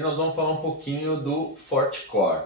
Hoje nós vamos falar um pouquinho do Forticor.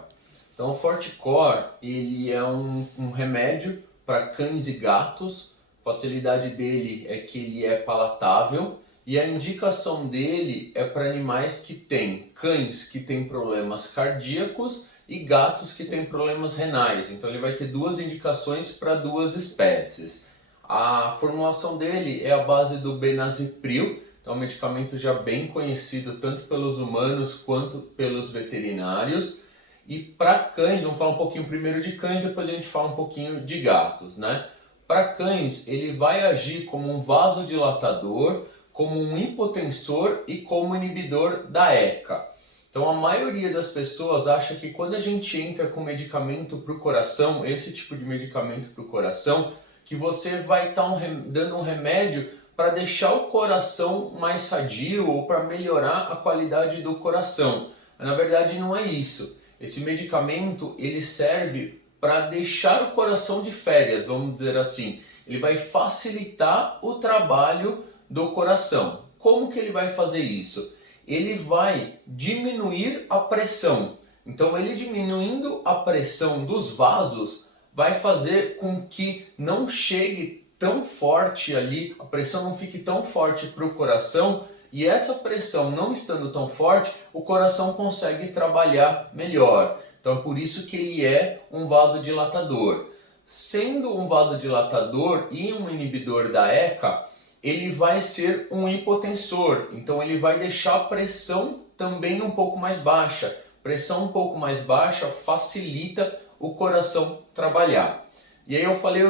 Então o Forticor, ele é um remédio para cães e gatos. A facilidade dele é que ele é palatável e a indicação dele é para animais que têm cães que têm problemas cardíacos e gatos que têm problemas renais. Então ele vai ter duas indicações para duas espécies. A formulação dele é a base do benazepril. Então, é um medicamento já bem conhecido tanto pelos humanos quanto pelos veterinários. E para cães, vamos falar um pouquinho primeiro de cães, depois a gente fala um pouquinho de gatos, né? Para cães, ele vai agir como um vasodilatador, como um hipotensor e como inibidor da ECA. Então, a maioria das pessoas acha que quando a gente entra com medicamento para o coração, esse tipo de medicamento para o coração, que você vai estar dando um remédio para deixar o coração mais sadio ou para melhorar a qualidade do coração. Mas, na verdade, não é isso. Esse medicamento ele serve para deixar o coração de férias, vamos dizer assim. Ele vai facilitar o trabalho do coração. Como que ele vai fazer isso? Ele vai diminuir a pressão. Então, ele diminuindo a pressão dos vasos vai fazer com que não chegue tão forte ali, a pressão não fique tão forte para o coração, e essa pressão não estando tão forte, o coração consegue trabalhar melhor. Então é por isso que ele é um vasodilatador. Sendo um vasodilatador e um inibidor da ECA, ele vai ser um hipotensor, então ele vai deixar a pressão também um pouco mais baixa. Pressão um pouco mais baixa facilita o coração trabalhar. E aí eu falei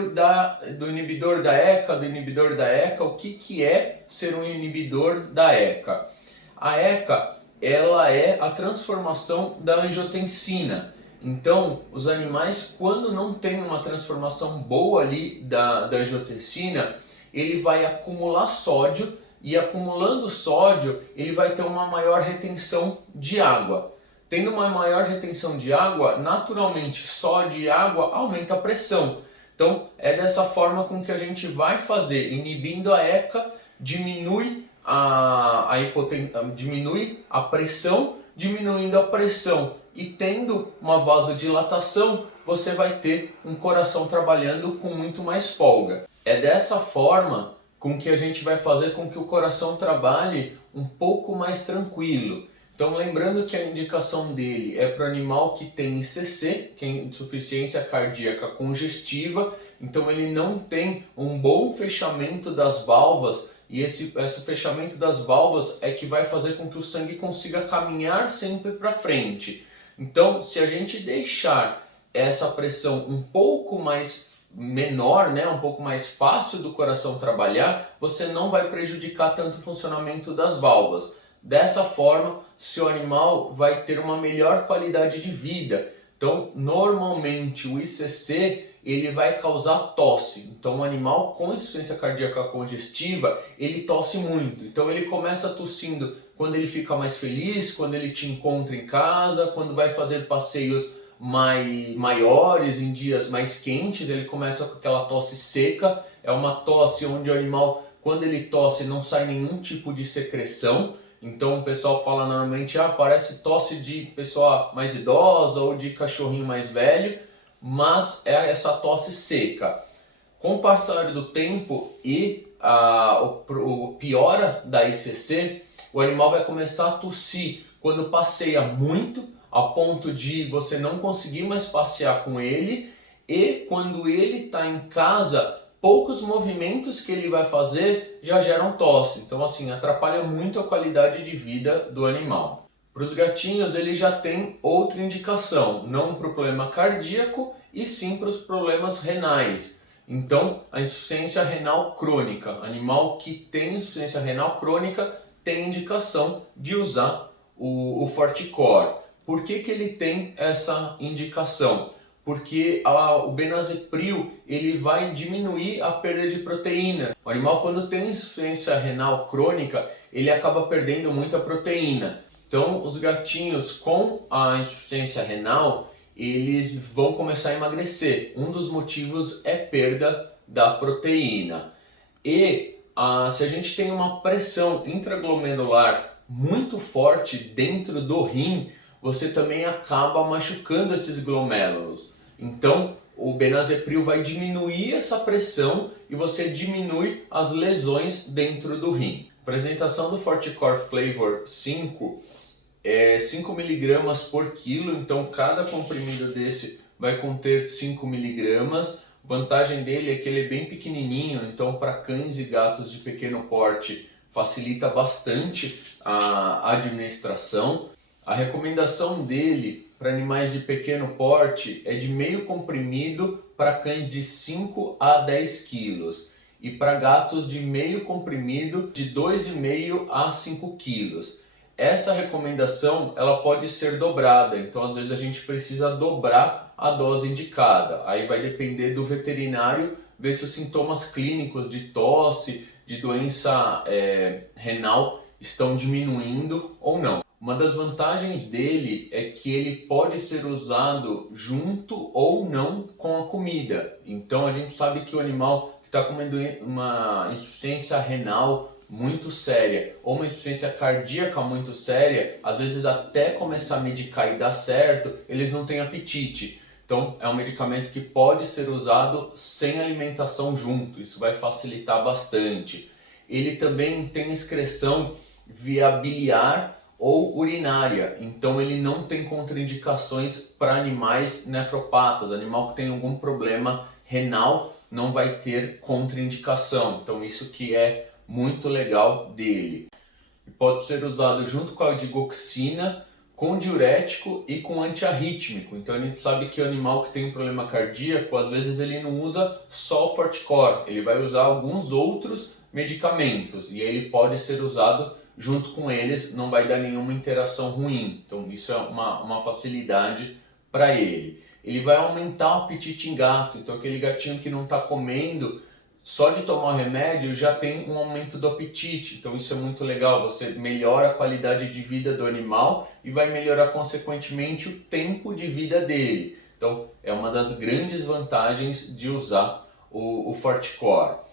do inibidor da ECA, o que é ser um inibidor da ECA? A ECA, ela é a transformação da angiotensina. Então, os animais, quando não tem uma transformação boa ali da angiotensina, ele vai acumular sódio, e acumulando sódio, ele vai ter uma maior retenção de água. Tendo uma maior retenção de água, naturalmente sódio e água aumenta a pressão. Então é dessa forma com que a gente vai fazer, inibindo a ECA, diminui diminui a pressão, diminuindo a pressão e tendo uma vasodilatação, você vai ter um coração trabalhando com muito mais folga. É dessa forma com que a gente vai fazer com que o coração trabalhe um pouco mais tranquilo. Então, lembrando que a indicação dele é para o animal que tem ICC, que é insuficiência cardíaca congestiva, então ele não tem um bom fechamento das válvulas, e esse fechamento das válvulas é que vai fazer com que o sangue consiga caminhar sempre para frente. Então, se a gente deixar essa pressão um pouco mais menor, né, um pouco mais fácil do coração trabalhar, você não vai prejudicar tanto o funcionamento das válvulas. Dessa forma, seu animal vai ter uma melhor qualidade de vida. Então, normalmente o ICC ele vai causar tosse. Então, um animal com insuficiência cardíaca congestiva, ele tosse muito. Então, ele começa tossindo quando ele fica mais feliz, quando ele te encontra em casa, quando vai fazer passeios maiores, em dias mais quentes, ele começa com aquela tosse seca. É uma tosse onde o animal, quando ele tosse, não sai nenhum tipo de secreção. Então o pessoal fala normalmente, parece tosse de pessoa mais idosa ou de cachorrinho mais velho, mas é essa tosse seca. Com o passar do tempo e o piora da ICC, o animal vai começar a tossir quando passeia muito, a ponto de você não conseguir mais passear com ele, e quando ele está em casa, poucos movimentos que ele vai fazer já geram tosse. Então, assim, atrapalha muito a qualidade de vida do animal. Para os gatinhos, ele já tem outra indicação, não para o problema cardíaco, e sim para os problemas renais. Então, a insuficiência renal crônica. Animal que tem insuficiência renal crônica tem indicação de usar o Forticor. Por que ele tem essa indicação? Porque o benazepril ele vai diminuir a perda de proteína. O animal, quando tem insuficiência renal crônica, ele acaba perdendo muita proteína. Então, os gatinhos com a insuficiência renal, eles vão começar a emagrecer. Um dos motivos é perda da proteína. E se a gente tem uma pressão intraglomerular muito forte dentro do rim, você também acaba machucando esses glomérulos. Então, o benazepril vai diminuir essa pressão e você diminui as lesões dentro do rim. A apresentação do ForteCore Flavor 5 é 5 mg por quilo, então cada comprimido desse vai conter 5 mg. A vantagem dele é que ele é bem pequenininho, então para cães e gatos de pequeno porte facilita bastante a administração. A recomendação dele para animais de pequeno porte é de meio comprimido para cães de 5 a 10 quilos e para gatos de meio comprimido de 2,5 a 5 quilos. Essa recomendação ela pode ser dobrada, então às vezes a gente precisa dobrar a dose indicada. Aí vai depender do veterinário ver se os sintomas clínicos de tosse, de doença renal estão diminuindo ou não. Uma das vantagens dele é que ele pode ser usado junto ou não com a comida. Então a gente sabe que o animal que está comendo uma insuficiência renal muito séria ou uma insuficiência cardíaca muito séria, às vezes até começar a medicar e dar certo, eles não têm apetite. Então é um medicamento que pode ser usado sem alimentação junto, isso vai facilitar bastante. Ele também tem excreção via biliar ou urinária, então ele não tem contraindicações para animais nefropatas, animal que tem algum problema renal não vai ter contraindicação, então isso que é muito legal dele. Pode ser usado junto com a digoxina, com diurético e com antiarrítmico. Então a gente sabe que o animal que tem um problema cardíaco, às vezes ele não usa só o ForteCore, ele vai usar alguns outros medicamentos e ele pode ser usado junto com eles, não vai dar nenhuma interação ruim. Então isso é uma facilidade para ele. Ele vai aumentar o apetite em gato, então aquele gatinho que não está comendo, só de tomar o remédio já tem um aumento do apetite, então isso é muito legal, você melhora a qualidade de vida do animal e vai melhorar consequentemente o tempo de vida dele. Então é uma das grandes vantagens de usar o ForteCore.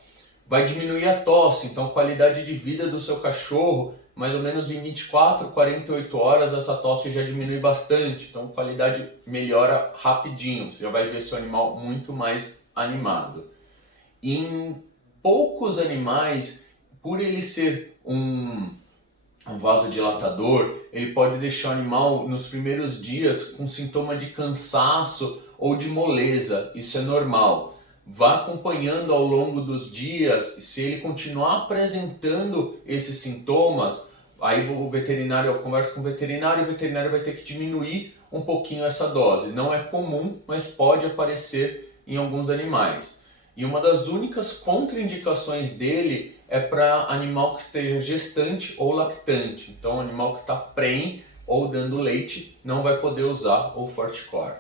Vai diminuir a tosse, então a qualidade de vida do seu cachorro, mais ou menos em 24, 48 horas essa tosse já diminui bastante, então a qualidade melhora rapidinho, você já vai ver seu animal muito mais animado. Em poucos animais, por ele ser um vasodilatador, ele pode deixar o animal nos primeiros dias com sintoma de cansaço ou de moleza, isso é normal. Vá acompanhando ao longo dos dias, se ele continuar apresentando esses sintomas, aí o veterinário, eu converso com o veterinário vai ter que diminuir um pouquinho essa dose. Não é comum, mas pode aparecer em alguns animais. E uma das únicas contraindicações dele é para animal que esteja gestante ou lactante. Então, animal que está prenhe ou dando leite não vai poder usar o ForteCore.